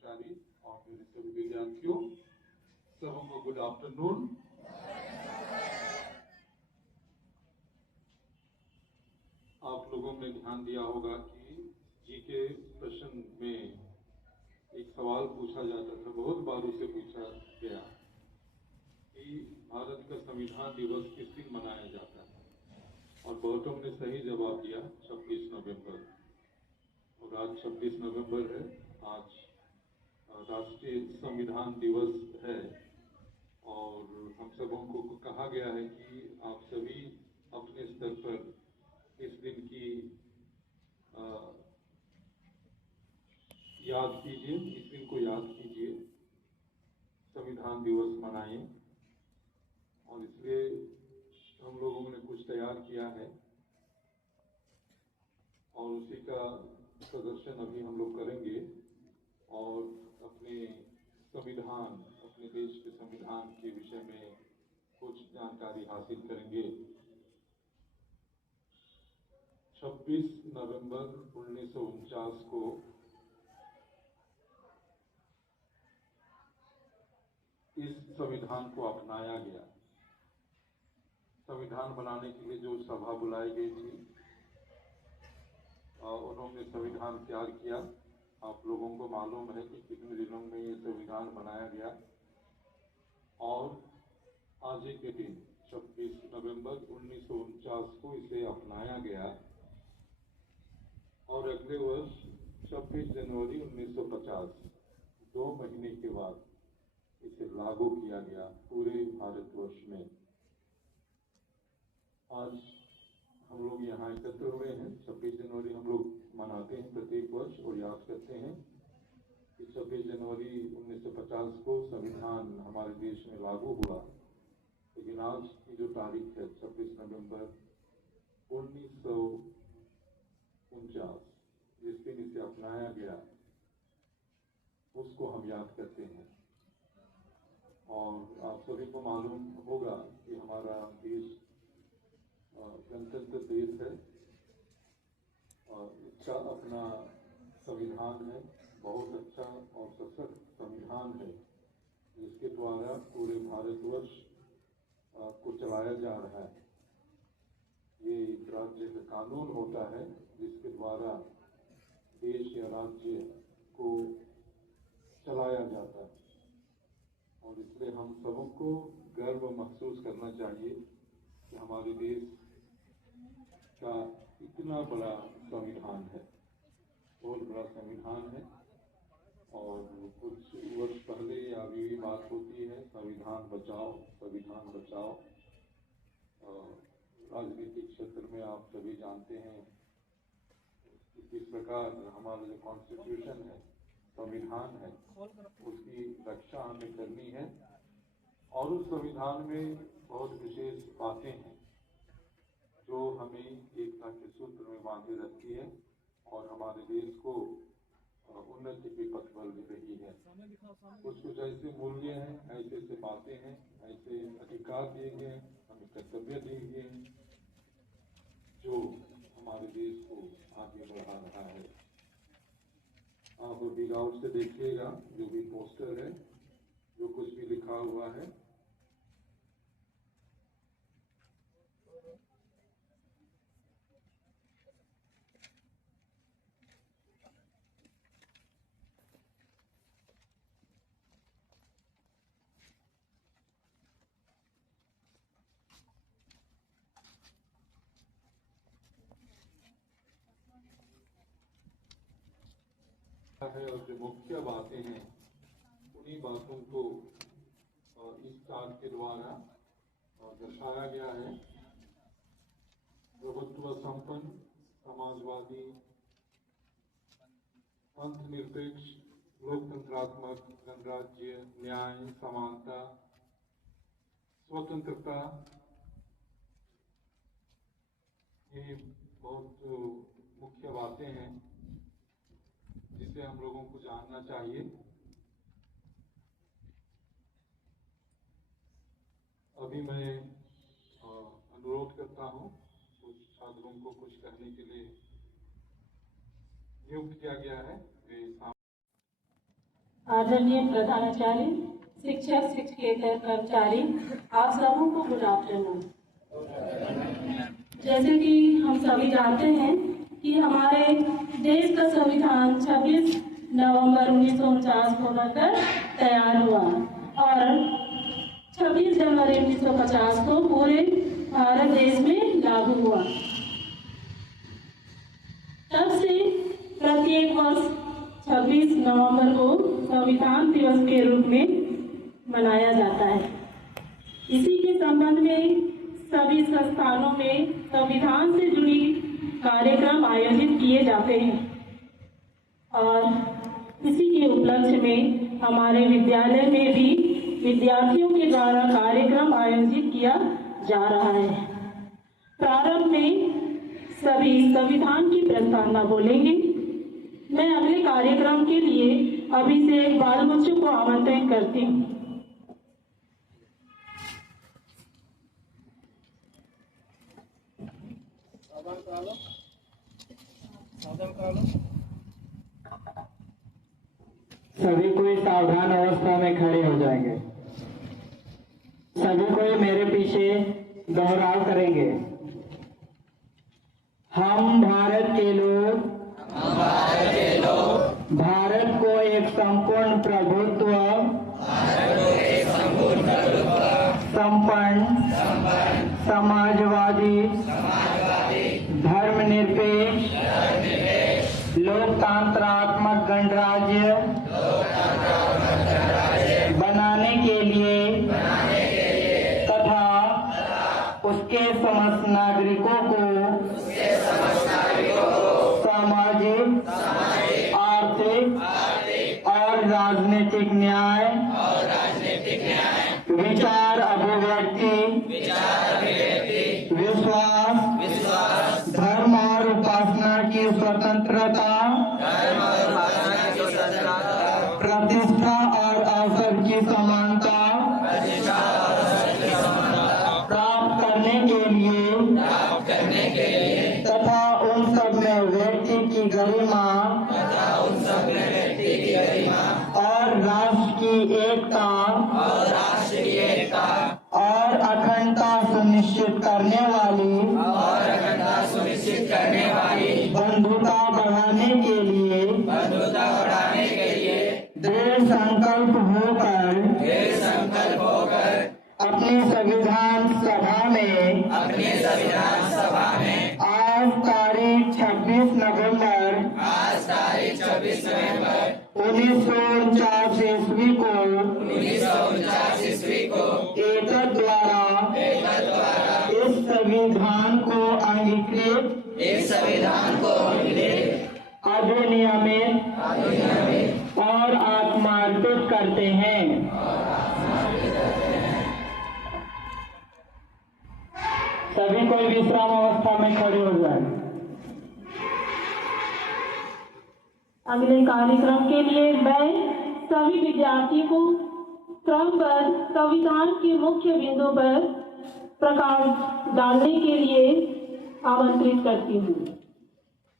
कर्मचारी और मेरे सभी विद्यार्थियों, सबको गुड आफ्टरनून। आप लोगों ने ध्यान दिया होगा कि जीके प्रश्न में एक सवाल पूछा जाता था, बहुत बार उसे पूछा गया कि भारत का संविधान दिवस किस दिन मनाया जाता है, और बहुतों ने सही जवाब दिया 26 नवंबर। और आज 26 नवंबर है, आज राष्ट्रीय संविधान दिवस है और हम सबों को कहा गया है कि आप सभी अपने स्तर पर इस दिन की याद कीजिए, इस दिन को याद कीजिए, संविधान दिवस मनाएं। और इसलिए हम लोगों ने कुछ तैयार किया है और उसी का प्रदर्शन अभी हम लोग करेंगे और अपने संविधान, अपने देश के संविधान के विषय में कुछ जानकारी हासिल करेंगे। 26 नवंबर 1949 को इस संविधान को अपनाया गया। संविधान बनाने के लिए जो सभा बुलाई गई थी, उन्होंने संविधान तैयार किया। आप लोगों को मालूम है कि कितने दिनों में ये संविधान बनाया गया और आज ही के दिन 26 नवंबर 1949 को इसे अपनाया गया और अगले वर्ष 26 जनवरी 1950, 2 महीने के बाद इसे लागू किया गया पूरे भारतवर्ष में। आज हम लोग यहाँ एकत्र हुए हैं। 26 जनवरी हम लोग मनाते हैं प्रत्येक वर्ष और याद करते हैं कि 26 जनवरी 1950 को संविधान हमारे देश में लागू हुआ। लेकिन आज की जो तारीख है 26 नवंबर 1949, जिस दिन इसे अपनाया गया, उसको हम याद करते हैं। और आप सभी को मालूम होगा कि हमारा देश गणतंत्र देश है और इसका अपना संविधान है, बहुत अच्छा और सशक्त संविधान है, जिसके द्वारा पूरे भारतवर्ष को चलाया जा रहा है। ये एक राज्य का कानून होता है जिसके द्वारा देश या राज्य को चलाया जाता है और इसलिए हम सबको गर्व महसूस करना चाहिए कि हमारे देश का इतना बड़ा संविधान है, बहुत बड़ा संविधान है। और कुछ वर्ष पहले अभी भी बात होती है संविधान बचाओ, संविधान बचाओ। राजनीतिक क्षेत्र में आप सभी जानते हैं कि किस प्रकार हमारा जो कॉन्स्टिट्यूशन है, संविधान है, उसकी रक्षा हमें करनी है और उस संविधान में बहुत विशेष बातें हैं जो हमें एकता के सूत्र में बांधे रखती है और हमारे देश को उन्नति के पथ पर ले रही है। कुछ ऐसे मूल्य हैं, ऐसे बातें हैं, ऐसे अधिकार दिए गए हैं, हमें कर्तव्य दिए गए हैं जो हमारे देश को आगे बढ़ा रहा है। आप बिग आउट से देखिएगा, जो भी पोस्टर है, जो कुछ भी लिखा हुआ है, है और जो मुख्य बातें हैं उन्हीं बातों को इस चार्ट के द्वारा दर्शाया गया है। प्रभुत्व संपन्न, समाजवादी, अंतर्निरपेक्ष, लोकतंत्रात्मक गणराज्य, न्याय, समानता, स्वतंत्रता, ये बहुत मुख्य बातें हैं जिसे हम लोगों को जानना चाहिए। अभी मैं अनुरोध करता हूं, कुछ छात्रों को कुछ कहने के लिए नियुक्त किया गया है। आदरणीय प्रधानाचार्य, शिक्षक, शिक्षकेतर कर्मचारी, आप सबों को गुड आफ्टरनून। जैसे कि हम सभी जानते हैं कि हमारे देश का संविधान 26 नवंबर 1949 को बनकर तैयार हुआ और 26 जनवरी 1950 को पूरे भारत देश में लागू हुआ। तब से प्रत्येक वर्ष 26 नवंबर को संविधान दिवस के रूप में मनाया जाता है। इसी के संबंध में सभी संस्थानों में संविधान से जुड़ी कार्यक्रम आयोजित किए जाते हैं और इसी के उपलक्ष्य में हमारे विद्यालय में भी विद्यार्थियों के द्वारा कार्यक्रम आयोजित किया जा रहा है। प्रारंभ में सभी संविधान की प्रस्तावना बोलेंगे। मैं अगले कार्यक्रम के लिए अभी से बाल बच्चों को आमंत्रित करती हूँ। सभी कोई सावधान अवस्था में खड़े हो जाएंगे। सभी कोई मेरे पीछे दोहराव करेंगे। हम भारत के लोग भारत को एक संपूर्ण प्रभुत्व संपन्न समाजवादी धर्मनिरपेक्ष लोकतंत्रात्मक गणराज्य बनाने के लिए तथा उसके समस्त नागरिकों को सामाजिक, आर्थिक और राजनीतिक न्याय, विचार अभिव्यक्ति, विश्वास, धर्म और उपासना की स्वतंत्रता, प्रतिष्ठा और अवसर की समानता प्राप्त करने के लिए तथा उन सब में व्यक्ति की गरिमा और राष्ट्र की एकता और अखंडता सुनिश्चित करने वाली बंधुता बढ़ाने के लिए दृढ़ संकल्प होकर अपनी संविधान सभा में आज तारीख 26 नवंबर 1949 ईस्वी को एतद द्वारा इस संविधान को अंगीकृत अधिनियमित और आत्मार्पित करते हैं। सभी कोई विश्राम अवस्था में खड़े हो जाए। अगले कार्यक्रम के लिए मैं सभी विद्यार्थियों को क्रमबद्ध संविधान के मुख्य बिंदु पर प्रकाश डालने के लिए आमंत्रित करती हूँ।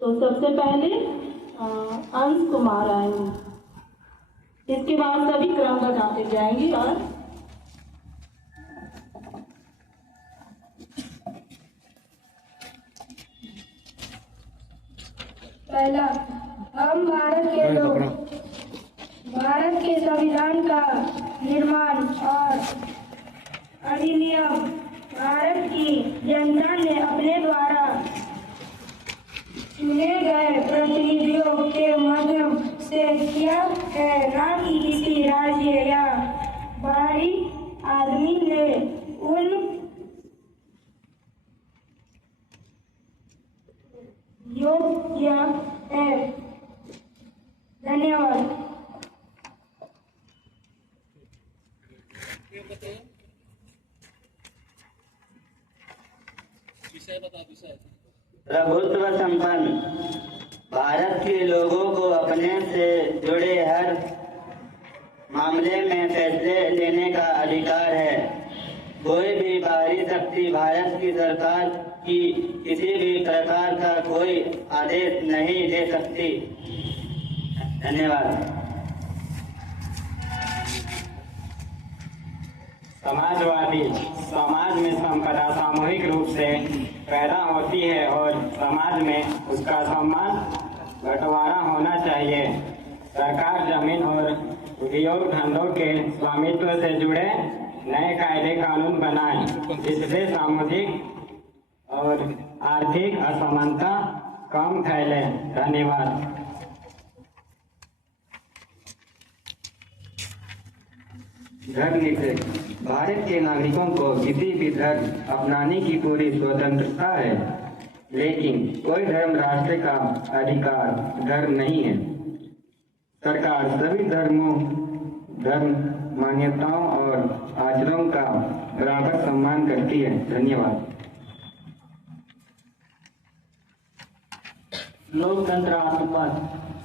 तो सबसे पहले अंश कुमार आएंगे, इसके बाद सभी क्रमबद्ध आते जाएंगे और पहला, हम भारत के लोग भारत के संविधान का निर्माण और अधिनियम भारत की जनता ने अपने द्वारा चुने गए प्रतिनिधियों के माध्यम से किया है, न कि किसी राज्य या बाहरी आदमी ने उन योग किया है। धन्यवाद। प्रभुत्व संपन्न भारत के लोगों को अपने से जुड़े हर मामले में फैसले लेने का अधिकार है। कोई भी बाहरी शक्ति भारत की सरकार की किसी भी प्रकार का कोई आदेश नहीं दे सकती। धन्यवाद। समाजवादी समाज में संपदा सामूहिक रूप से पैदा होती है और समाज में उसका सम्मान बंटवारा होना चाहिए। सरकार जमीन और उद्योग धंधों के स्वामित्व से जुड़े नए कायदे कानून बनाए जिससे सामाजिक और आर्थिक असमानता कम फैले। धन्यवाद। धर्मनिरपेक्ष भारत के नागरिकों को किसी भी धर्म अपनाने की पूरी स्वतंत्रता है, लेकिन कोई धर्म राष्ट्र का अधिकार धर्म नहीं है। सरकार सभी धर्मों, धर्म मान्यताओं और आचरणों का बराबर सम्मान करती है। धन्यवाद। लोकतंत्रात्मक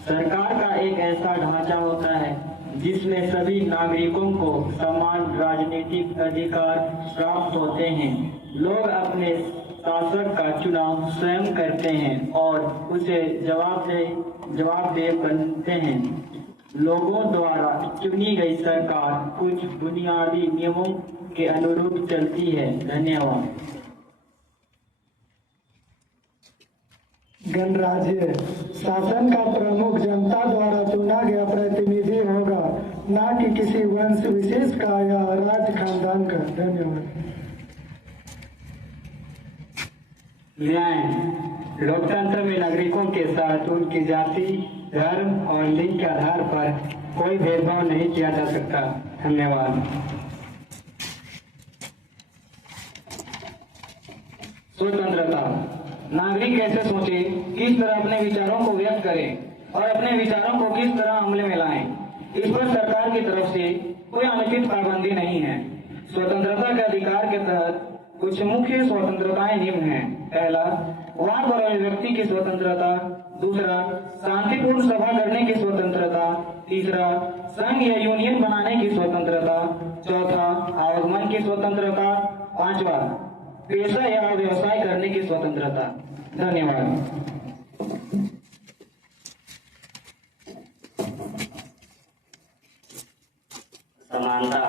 सरकार का एक ऐसा ढांचा होता है जिसमें सभी नागरिकों को समान राजनीतिक अधिकार प्राप्त होते हैं। लोग अपने शासक का चुनाव स्वयं करते हैं और उसे जवाबदेह बनते हैं। लोगों द्वारा चुनी गई सरकार कुछ बुनियादी नियमों के अनुरूप चलती है। धन्यवाद। गणराज्य शासन का प्रमुख जनता द्वारा चुना गया प्रतिनिधि होगा, न कि किसी वंश विशेष का या राज खानदान का। धन्यवाद। न्याय लोकतंत्र में नागरिकों के साथ उनकी जाति, धर्म और लिंग के आधार पर कोई भेदभाव नहीं किया जा सकता। धन्यवाद। स्वतंत्रता नागरिक कैसे सोचे, किस तरह अपने विचारों को व्यक्त करें और अपने विचारों को किस तरह अमल में लाएं, इस पर सरकार की तरफ से कोई अनुचित पाबंदी नहीं है। स्वतंत्रता के अधिकार के तहत कुछ मुख्य स्वतंत्रताएं निम्न हैं। पहला, वाक और अभिव्यक्ति की स्वतंत्रता। दूसरा, शांतिपूर्ण सभा करने की स्वतंत्रता। तीसरा, संघ या यूनियन बनाने की स्वतंत्रता। चौथा, आवागमन की स्वतंत्रता। पांचवा, पेशा या व्यवसाय करने की स्वतंत्रता। धन्यवाद। समानता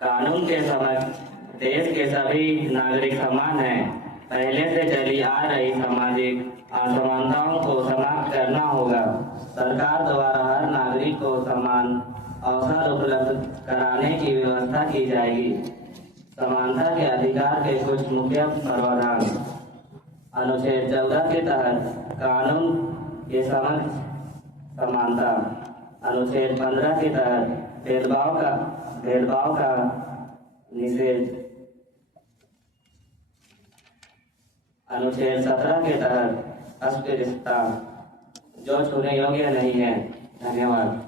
कानून के समक्ष देश के सभी नागरिक समान हैं। पहले से चली आ रही सामाजिक असमानताओं को समाप्त करना होगा। सरकार द्वारा हर नागरिक को समान अवसर उपलब्ध कराने की व्यवस्था की जाएगी। समानता के अधिकार के कुछ मुख्य प्रावधान। अनुच्छेद 14 के तहत कानून के समक्ष समानता। अनुच्छेद 15 के तहत भेदभाव का निषेध। अनुच्छेद 17 के तहत अस्पृश्यता जो छूने योग्य नहीं है। धन्यवाद।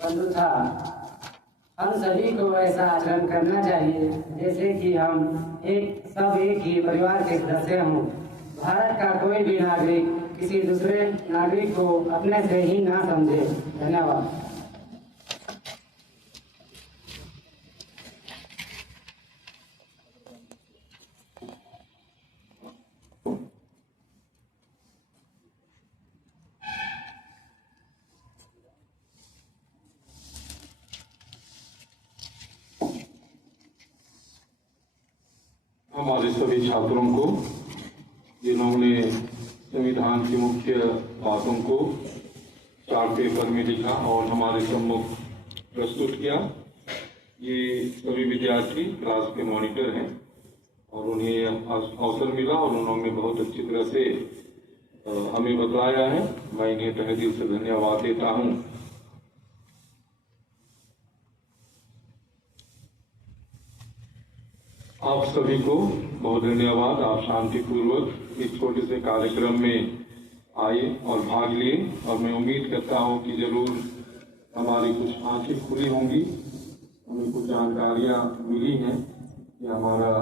बंधुता हम सभी को ऐसा आचरण करना चाहिए जैसे कि हम सब एक ही परिवार के सदस्य हों। भारत का कोई भी नागरिक किसी दूसरे नागरिक को अपने से ही ना समझे। धन्यवाद। हमारे सभी छात्रों को जिन्होंने संविधान की मुख्य बातों को चार्ट पेपर में लिखा और हमारे सम्मुख प्रस्तुत किया, ये सभी विद्यार्थी क्लास के मॉनिटर हैं और उन्हें अवसर मिला और उन्होंने बहुत अच्छी तरह से हमें बताया है। मैं इन्हें तहे दिल से धन्यवाद देता हूँ। आप सभी को बहुत धन्यवाद। आप शांतिपूर्वक इस छोटे से कार्यक्रम में आए और भाग लिए और मैं उम्मीद करता हूं कि जरूर हमारी कुछ आंखें खुली होंगी, हमें कुछ जानकारियां मिली हैं कि हमारा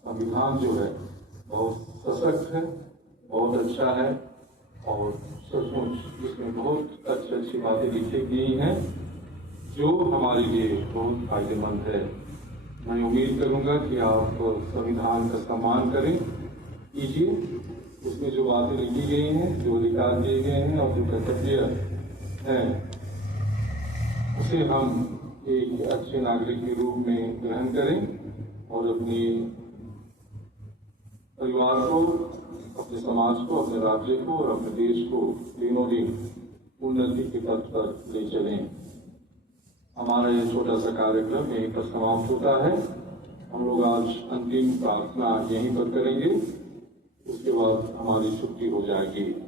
संविधान जो है बहुत सशक्त है, बहुत अच्छा है और सचमुच इसमें बहुत अच्छी बातें लिखी गई हैं जो हमारे लिए बहुत फायदेमंद है। मैं उम्मीद करूंगा कि आप संविधान का सम्मान करें, कीजिए। उसमें जो बातें लिखी गई हैं, जो अधिकार दिए गए हैं और जो कर्तव्य हैं, उसे हम एक अच्छे नागरिक के रूप में ग्रहण करें और अपने परिवार को, अपने समाज को, अपने राज्य को और अपने देश को तीनों दिन उन्नति के पथ पर ले चलें। हमारा यह छोटा सा कार्यक्रम यहीं पर समाप्त होता है। हम लोग आज अंतिम प्रार्थना यहीं पर करेंगे, उसके बाद हमारी छुट्टी हो जाएगी।